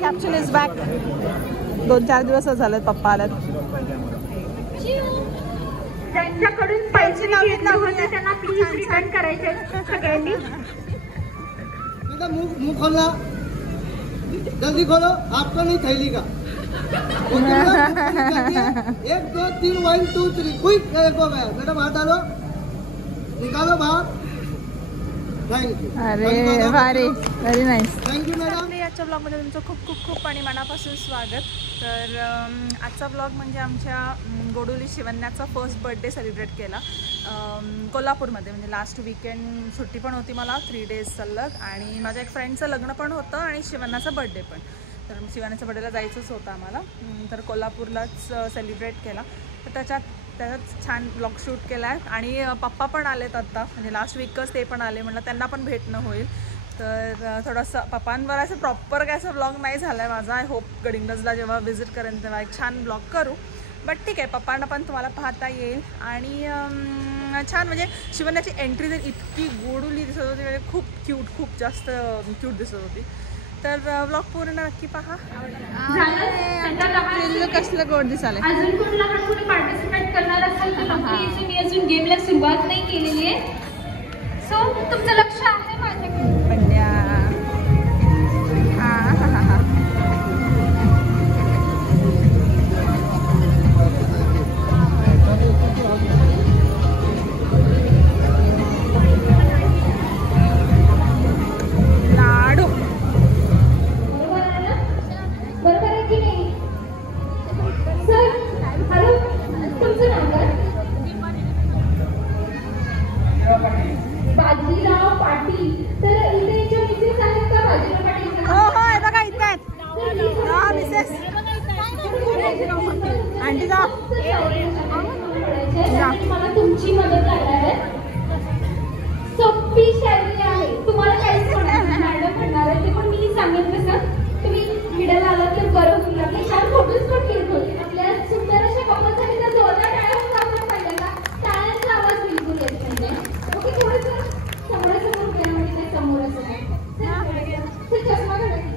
Caption is back. 2-4 दिवस झालेत पप्पा आल्यात. ज्यांच्याकडून पैसे घेतले होते त्यांना प्लीज रिटर्न करायचे सगळ्यांनी. मुंह खोलना, जल्दी खोलो. आपको नहीं थैली का 1 2 3 1 2 3 क्विक हो गया. मैडम हाथ डालो, निकालो बाहर. थँक्यू. अरे भारी, व्हेरी नाईस. Thank you madam. आजच्या ब्लॉगमध्ये तुमचं खूप खूप खूप आणि मनापासून स्वागत. तर आजचा ब्लॉग म्हणजे आमच्या गोडोली शिवण्याचा फर्स्ट बर्थडे सेलिब्रेट केला कोल्हापूरमध्ये. म्हणजे लास्ट वीकेंड सुट्टी पण होती मला 3 डेज सलग, आणि माझ्या एक फ्रेंडचं लग्न पण होतं आणि शिवण्याचा बर्थडे पण. तर शिवण्याच्या बर्थडेला जायचंच होतं आम्हाला, तर कोल्हापूरलाच सेलिब्रेट केला. तर त्याच्यात छान ब्लॉग शूट केला आहे. आणि पप्पा पण आलेत आत्ता, म्हणजे लास्ट वीकच ते पण आले. म्हटलं त्यांना पण भेटणं होईल. तर थोडंसं पप्पांवर असं प्रॉपर काय असं ब्लॉग नाही झाला आहे माझा. आय होप गडिंग्लजला जेव्हा व्हिजिट करेन तेव्हा एक छान ब्लॉग करू. बट ठीक आहे, पप्पांना पण तुम्हाला पाहता येईल. आणि छान म्हणजे शिवण्याची एंट्री जर इतकी गोडुली दिसत होती, म्हणजे खूप जास्त क्यूट दिसत होती. तर ब्लॉग पूर्ण नक्की पहा. कसलं गोड दिसाले. अजून कोण लहान कोणी पार्टिसिपेट करणार असेल तर नक्की. मी अजून गेमला सुरुवात नाही केलेली आहे, सो तुमचं लक्ष आहे माझ्याकडे. बाजीराव पाटील. तर इथे इथे मिसेस आहेत का बाजीराव पाटील? हो आहे बघा इथे आहेत. मिसेस आंटी जा. मला तुमची मदत लागणार आहे. सोपी शैली आहे, तुम्हाला काहीच मॅडम म्हणणार आहे ते पण मी सांगेन. कसं तुम्ही मिडल आलात तर बरं होईल. आपले छान फोटोज पण क्लिक होतील. आपल्या सुंदर अशा कपल झाली तर जोरदार टाळ्या होऊन आपण पाहिजे का? टाळ्यांचा आवाज बिलकुल येत म्हणजे. ओके, थोडंसं समोरासमोर गेलं म्हणजे समोर असं ते चष्मा घालायचा.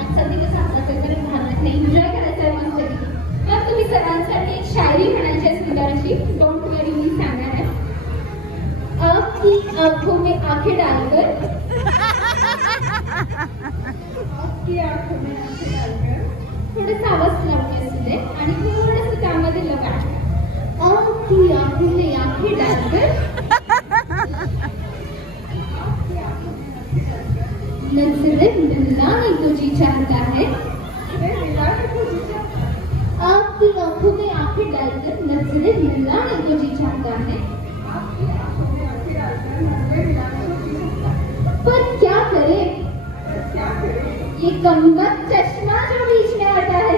आज सध्या कसं असतं तर घालत नाही, एन्जॉय करायचं आहे मस्त. मग तुम्ही सरांसाठी एक शायरी म्हणायची आहे सुंदर अशी. डोंट वरी, मी सांगणार आहे. आपकी आंखों में आंखें डालकर, आपकी आंखों में आंखें डालकर, थोडंसं आवाज लावून असू दे आणि थोडंसं त्यामध्ये लगा. आपकी आंखों में आंखें डालकर नजरे मिलाने को जी चाहता है. आपकी आंखों में आंखें डालकर नजरे मिलाने को जी चाहता है. पर क्या करे ये गंभीर चश्मा जो बीच में आता है.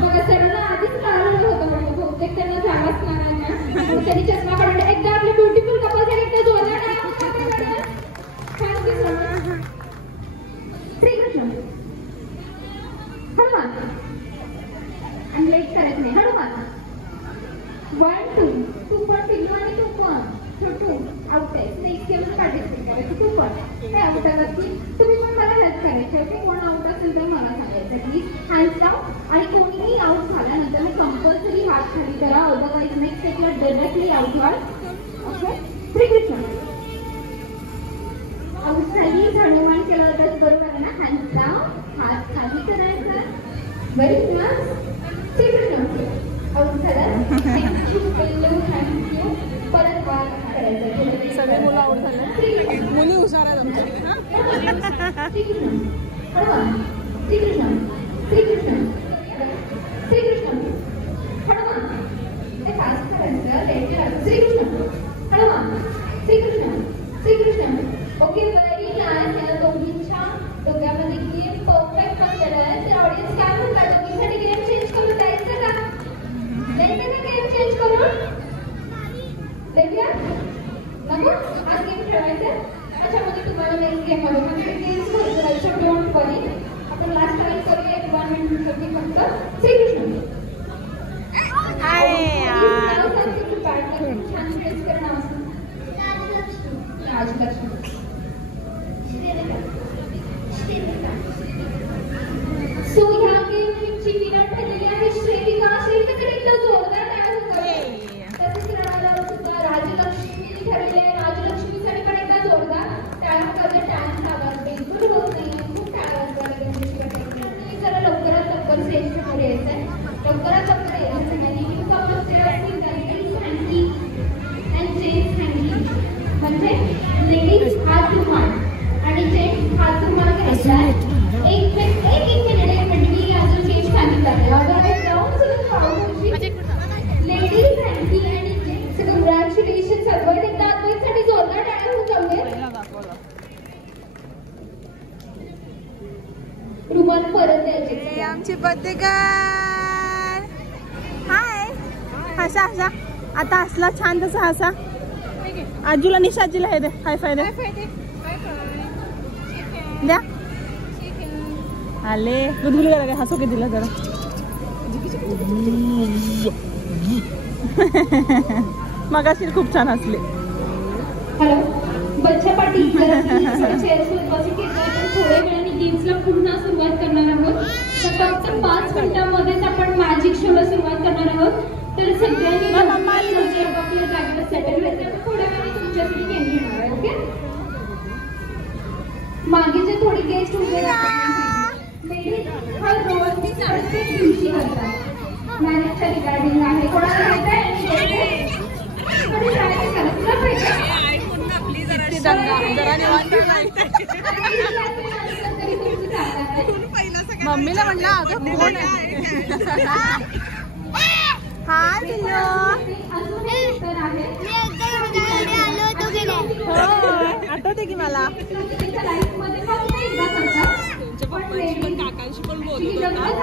मग सरांना आधीच कळलं होतं, म्हणजे बहुतेक त्यांना जागाच लागणार ना. त्यांनी चष्मा काढून एकदा आपले ब्युटिफुल कपल झाले एकदा जोरदार thank you so much. Shrikrishna Hanuman आणि लेट करत नाही. हनुमान 1 2 तू पण पिल्लू आणि तू पण छोटू आउट आहे. नेक्स्ट गेम पार्टिसिपेट करायचं. तू पण काय आउट आला की तुम्ही पण मला हेल्प करायची. ओके, कोण आउट असेल तर मला सांगायचं प्लीज. Hands down. आणि कोणीही आउट झाल्यानंतर मी कंपल्सरी हात खाली करा, अदरवाईज नेक्स्ट स्टेपला डायरेक्टली आउट व्हाल. ओके, श्रीकृष्ण आउट झाली. हनुमान केलं तर बरोबर आहे ना. हँड्स डाऊन, हात खाली करायचा. Very nice. श्रीकृष्ण आउट झाला. थँक्यू पिल्लू, थँक्यू. परत हात करायचा. सगळे मुलं आउट झाले. मुली हुशार आहेत आमच्या. श्रीकृष्ण हनुमान. श्रीकृष्ण श्रीकृष्ण श्रीकृष्ण हनुमान. ते फास्ट करायचं. Shrikrishna Hanuman. Shrikrishna Shrikrishna. Okay, very nice. या दोघींच्या डोक्यामध्ये गेम परफेक्ट बसलेला आहे. तर ऑडियन्स काय म्हणतात, दोघींसाठी गेम चेंज करून द्यायचं का? द्यायचं का गेम चेंज करून? देऊया नको. आज गेम खेळायचं. त्याच्यामध्ये तुम्हाला नेक्स्ट गेम मध्ये म्हणजे गेम्स भरपूर. डोंट वरी, आपण लास्ट टाइम करूया. 1 मिनिट फक्त. श्रीकृष्ण. अरे राजलक्ष्मी. सो ह्या गेमची विनर ठरलेली आहे श्रेविका. श्रेविकाकडे एकदा जोरदार टाळ्या वाजवा. तसेच रणाला सुद्धा राजलक्ष्मी ठरलेली आहे. राजलक्ष्मीसाठी पण एकदा जोरदार टाळ्या वाजवा. टाळ्यांचा आवाज बिलकुल होत नाही. खूप टाळ्या वाजवायला त्यांच्याशी जरा लवकरात लवकर स्टेजच्या पुढे यायचंय. लवकरात लवकर यायचं नाही. म्हणजे लेडीज हात रुमाल आणि जेंट्स हात रुमाल घ्यायचा. एक मिनिट मी अजून चेंज सांगितलं लेडीज हँडी आणि जेंट्स. कंग्रॅच्युलेशन अद्वैत. एकदा अद्वैतसाठी जोरदार टाळ्या होऊन जाऊ दे. रुमाल परत द्यायचे. आमची बर्थडे गर्ल. हाय. हसा हसा. आता हसला छान तसा हसा. आजूला निशाजीला हे दे. हाय फाय दे. द्या. आले गुदगुली करा काय हसू की दिला जरा. मगाशी खूप छान हसले. हॅलो बच्चा पाटील. थोड्या वेळाने गेम्सला पुन्हा सुरुवात करणार आहोत. फक्त 5 मिनिटांमध्येच आपण मॅजिक शोला सुरुवात करणार आहोत. तर सगळ्यांनी आपापल्या जागेवर सेटल व्हायचं. थोड्या वेळाने तुमच्यासाठी गेम घेणार आहे. ओके. मागे जे थोडी गेस्ट उभे लेडीज हा रोल ती प्रत्येक दिवशी करतात. मॅनेजच्या रिगार्डिंग आहे. कोणाला मम्मीला म्हणलं अगं कोण आहे. हा दिलो. आठवते की मला.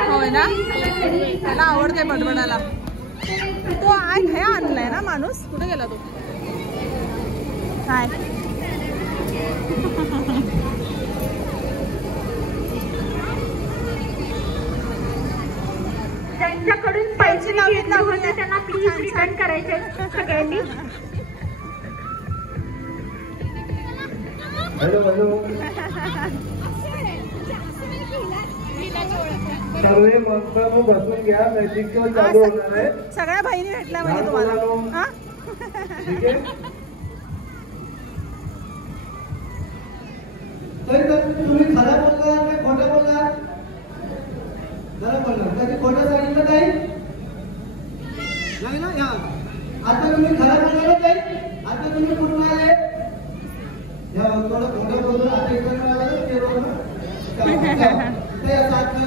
होय ना. त्याला आवडते बडबडाला. तो आज हे आणलाय ना माणूस. कुठे गेला तो. काय ज्यांच्याकडून पैसे घेतले होते त्यांना प्लीज रिटर्न करायचे सगळ्यांनी. Hello hello. सर्वे मग बसून घ्या. मॅजिक शो चालू होणार आहे. सगळ्या बहिणी भेटल्या म्हणजे तुम्हाला. हा ठीक आहे. तुम्ही खरं बोलला की खोटं बोलला. खरं बोलला. कधी खोटं सांगितलं नाही ना. या आता तुम्ही खरं बोलला नाही. आता तुम्ही कुठून आले. या थोडं खोटं बोलून आता इकडे आले ते बोलून साथ में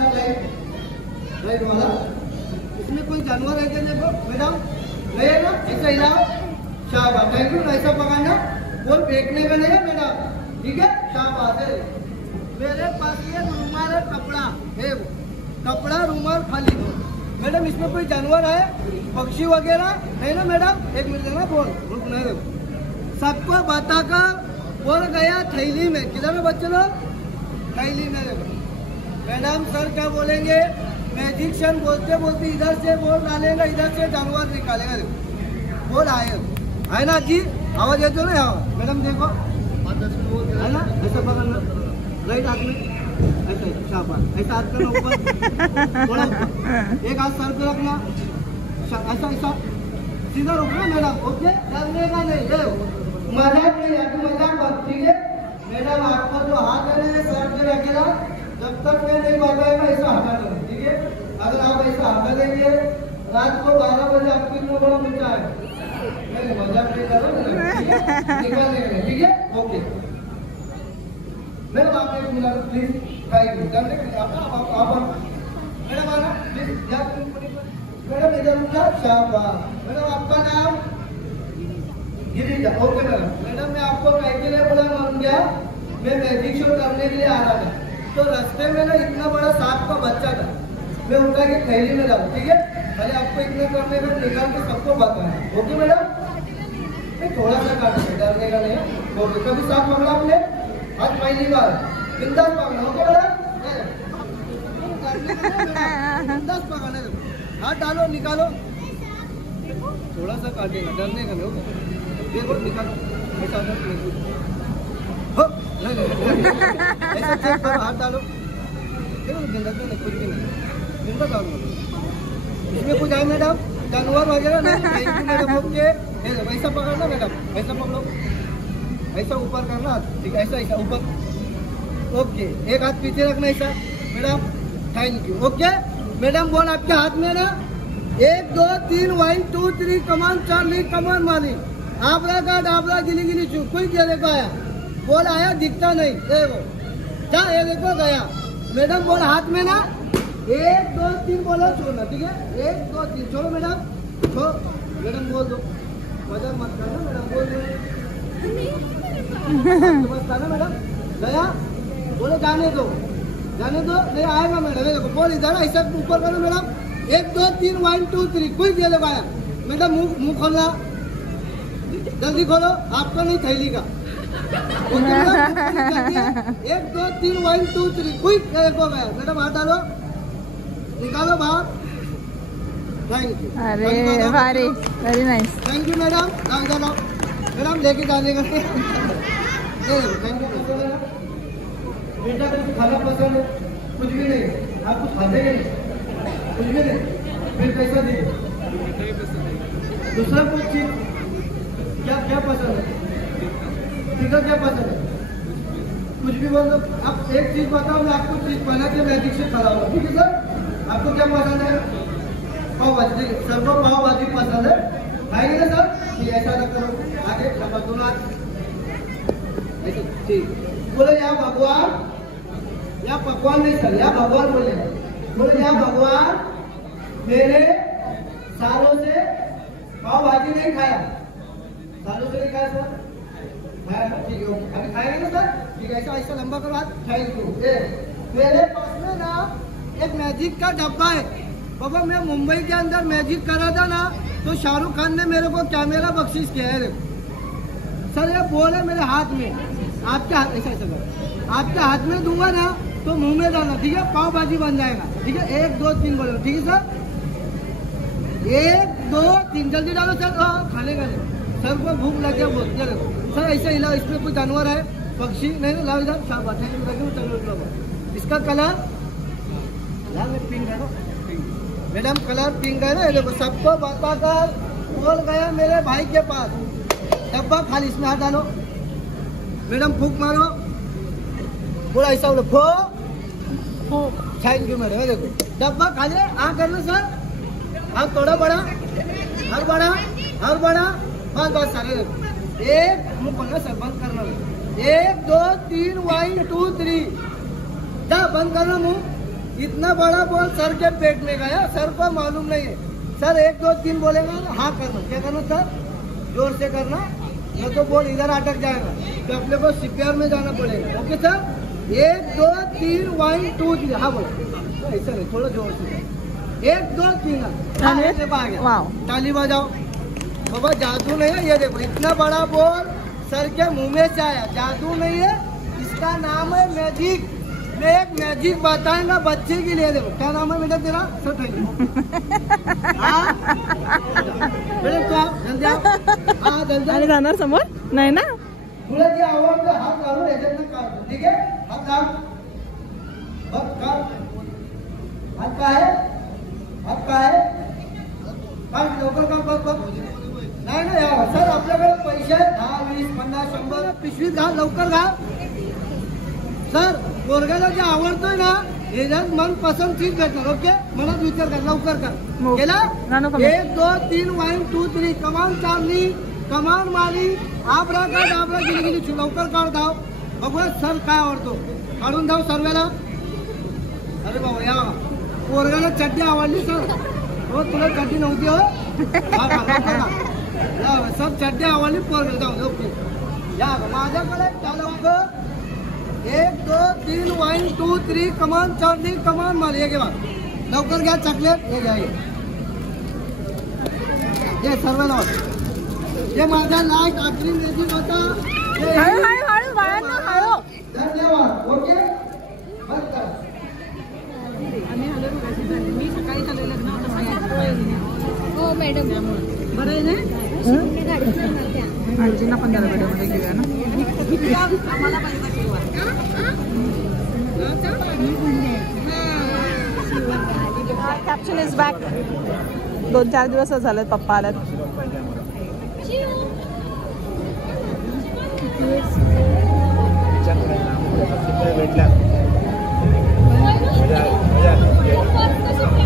राइट वाला. इसमें कोई जानवर है क्या देखो मैडम. नहीं है ना. ऐसा हिलाओ. शाबाश. Thank you. ऐसा पकड़ना. वो फेंकने का नहीं है मैडम. ठीक है. शाबाश है. मेरे पास ये रुमाल है. कपड़ा है. कपड़ा रुमाल खाली. मैडम इसमें कोई जानवर है पक्षी वगैरह है ना मैडम. एक मिनट देना. बोल रुक नहीं. सबको बताकर बोल गया थैली में. किधर है बच्चे लोग. थैली में. मैडम सर क्या बोलेंगे. मैजिशियन बोलते बोलते इधर से बोल डालेगा. इधर से जानवर निकालेगा. बोल आए ना जी. आवाज येतो ना. मैडम देखो है ना. ऐसा पकड़ना. राइट हाथ में ऐसा शाबाश. ऐसा हाथ में ऊपर. थोड़ा एक हाथ सर पे रखना. ऐसा ऐसा सीधा रुकना मैडम. ओके. चलने का नहीं. मजाक नहीं. अभी मजाक मत. ठीक है मैडम. आपको जो हाथ है सर पे रखेगा. जब तक मैं नहीं बताएगा ऐसा हटा दो. ठीक है. अगर आप ऐसा हटा देंगे रात को 12 बजे आपको इतना बड़ा मुद्दा है. नहीं मजाक नहीं करो. निकाल देंगे. ठीक है. ओके मैडम आप एक मिनट प्लीज. करने के लिए आप मैडम आना प्लीज. मैडम इधर उठा. शाबाश. मैडम आपका नाम गिरिजा. ओके मैडम मैं आपको कहीं के लिए बोला मान गया. मैं मैजिक शो करने के लिए आ रहा था. तो रास्ते में ना इतना बड़ा सांप का बच्चा था. मैं उठा के थैली में डाला. ठीक है. पहले आपको इतना करने का निकाल के सबको बताना. Okay madam. थोड़ा सा काटना. डरने का नहीं. ओके. कभी सांप पकड़ा आपने. आज पहली बार. बिंदास पकड़ना. Okay madam. बिंदास पकड़ना. हाथ डालो निकालो. थोड़ा सा काटेगा. डरने का नहीं. ओके देखो निकालो. हो नहीं ऐसा चेक करो, हाथ डालो, कुछ भी नहीं, इनका डालो, इसमें कुछ है मैडम, जानवर वगैरह नहीं, मैडम ओके, वैसा पकड़ना मैडम, ऐसा पकड़ो, ऐसा ऊपर करना, ठीक है, ऐसा ऐसा ऊपर, ओके, एक हाथ पीछे रखना ऐसा, madam thank you, okay madam ball आपके हाथ में ना, 1 2 3 1 2 3 कमान चार्ली कमान माली, आबरा का डाबरा गिली गिली चू, कोई खेले को आया, बॉल आया दिखता नहीं, देखो जा ये देखो गया, मैडम बॉल हाथ में ना, 1 2 3 बोलो छोड़ना, ठीक है, 1 2 3 छोड़ो मैडम, छोड़ो मैडम बोल दो, मजाक मत करना मैडम, बोल दो बस ना मैडम, गया बोलो जाने दो नहीं आएगा मैडम, देखो बोल इधर ऐसा ऊपर करो मैडम, 1 2 3 1 2 3 कोई खेले को आया, मैडम मुंह खोलना, जल्दी खोलो, आपका नहीं थैली का, 1 2 3 1 2 3 कोई को गया, मैडम हाथ डालो, निकालो बाहर, थैंक यू, अरे भारी, very nice, thank you madam, डालो मैडम लेके जाने का, थैंक यू बेटा, कुछ खाना पसंद है, कुछ भी नहीं, आप कुछ खाते ही नहीं, कुछ भी नहीं, फिर पैसा दे, दूसरा कुछ चीज क्या क्या पसंद है, ठीक है क्या पसंद है, कुछ भी बोल दो, आप एक चीज बताओ, मैं आपको चीज बना के मैजिक से खिलाऊंगा, ठीक है सर, आपको क्या पसंद है, पाव भाजी, ठीक है सर को पाव भाजी पसंद है, खाएंगे ना सर, ठीक ऐसा ना करो, आगे दोनों ऐसे ठीक, बोले या भगवान, या भगवान नहीं सर, या भगवान बोले या भगवान, मैंने सालों से पाव भाजी नहीं खाया, सालों से नहीं खाया सर, खाया ठीक है, अभी खाएंगे ना सर, ठीक है ऐसा ऐसा लंबा करो हाथ, थैंक यू, मेरे पास में ना एक मैजिक का डब्बा है, बाबा मैं मुंबई के अंदर मैजिक करा था ना, तो शाहरुख खान ने मेरे को कैमरा बख्शीश किया है सर, ये बोल है मेरे हाथ में, आपके हाथ ऐसा ऐसा करो, आपके हाथ में दूंगा ना तो मुंह में डालना, ठीक है, पाव भाजी बन जाएगा, ठीक है, 1 2 3 बोलो, ठीक है सर, 1 2 3 जल्दी डालो सर, खाने का सर को भूख लगे बोलते सर, ऐसा हिला, इसमें कोई जानवर है, पक्षी नहीं, लाओ इधर, शाबाश, इसका कलर लाल में पिंक है ना, मैडम कलर पिंक है ना, देखो सबको बताकर बोल गया मेरे भाई के पास, डब्बा खाली, इसमें हाथ डालो मैडम, फूक मारो, बोला ऐसा बोलो फो, थैंक यू मैडम, देखो डब्बा खाली, करना सर, हाथ थोड़ा बड़ा, हर बड़ा, बस सारे, एक मुंह खोलना सर, बंद करना, 1 2 3 1 2 3 जा बंद करना मुंह, इतना बड़ा बॉल सर के पेट में गया, सर को मालूम नहीं है सर, 1 2 3 बोलेगा, हाँ करना, क्या करना सर, जोर से करना, ये तो बॉल इधर अटक जाएगा, तो अपने को सीपीआर में जाना पड़ेगा, ओके सर, 1 2 3 1 2 3 हाँ बोलो, ऐसा नहीं, थोड़ा जोर से, 1 2 3 आ गया, ताली बजाओ, बाबा जादू नहीं है, ये देखो इतना बड़ा बॉल सर के मुंह में से आया, जादू नहीं है, इसका नाम है मैजिक, मैं एक मैजिक बताऊंगा बच्चे के लिए, देखो क्या नाम है बेटा तेरा, सर आणि जाणार समोर नाही ना, तुला जे आवडतं हात घालून याच्यातनं काढ, ठीक आहे, हात घाल, बघ का हात काय काढ लवकर काढ, बघ नाही ना यार सर, आपल्याकडे पैसे 10 20 50 100 पिशवीत घाल, लवकर घाल सर, पोरगाला जे आवडतोय ना याच्यात मनपसंत चीज भेटणार, ओके, मनात विचार कर, लवकर कर, केला, 1 2 3 1 2 3 कमान चार्ली कमान माली, आबरा का डाबरा गिली गिली चू, लवकर काढ धाव, बघूया सर काय आवडतो, काढून धाव सर्वेला, अरे बाबा या पोरगाला चड्डी आवडली सर, हो तुला चड्डी नव्हती, हो सब चड्डी आवडली, पोरगा जाऊ, ओके या माझ्याकडे लवकर, 1 2 3 1 2 3 कमान चार्ली कमान माली, ये घ्या लवकर घ्या, चॉकलेट हे घ्या, ये सर्वांना ये माझा लास्ट आखरी मॅजिक होता, हळू बाळांना हळू, धन्यवाद, ओके बंद कर, मी सकाळी चालू लग्न होतं, हो मॅडम बरं आहे ना, आजींना पण जरा व्हिडिओमध्ये घेऊया ना. Caption is back. 2-4 दिवस झालेत पप्पा आल्यात.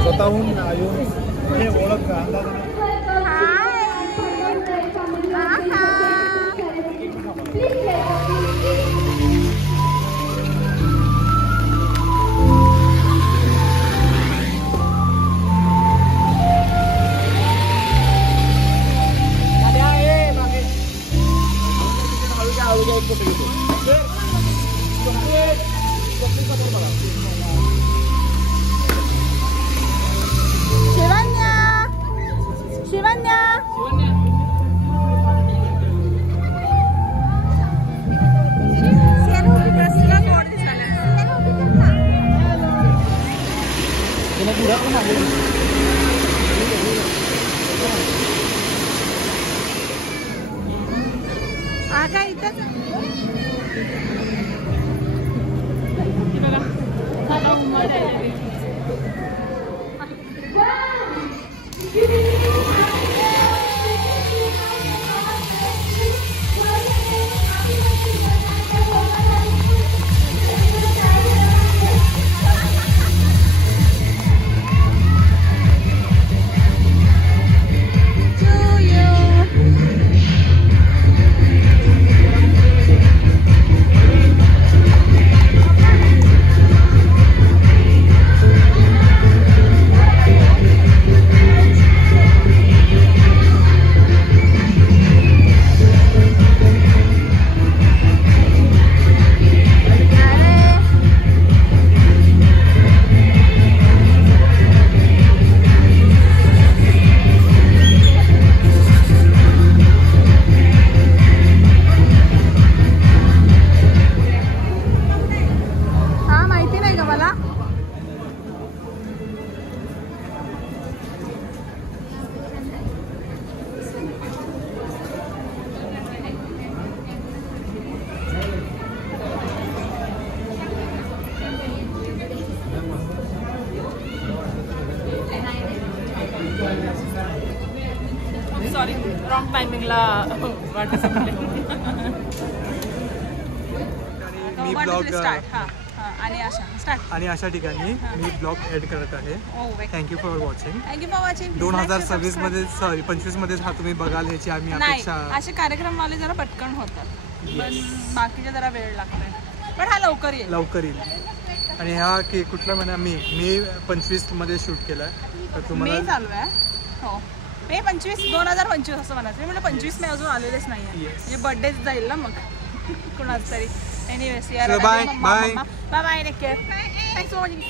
स्वतःहून येऊन ओळख अंदाज सॉरी रॉंग टायमिंगला वाटत आणि अशा ठिकाणी मी ब्लॉग एड करत आहे. Thank you for watching. 2026 मध्ये 25 मध्ये हा तुम्ही बघाल ह्याची आम्ही अपेक्षा. असे कार्यक्रम वाले जरा पटकन होतात पण बाकीचे जरा वेळ लागतोय पण हा लवकर येईल. आणि हा की कुठला महिना मी 25 मध्ये शूट केलाय तर तुम्हाला चालू आहे. हो मे 25 2025 असं म्हणायचं. मी म्हटलं 25 मे अजून आलेलेच नाही आहे म्हणजे बर्थडेच जाईल ना मग कुणाच तरी. Anyways bye bye take care. Thanks for watching.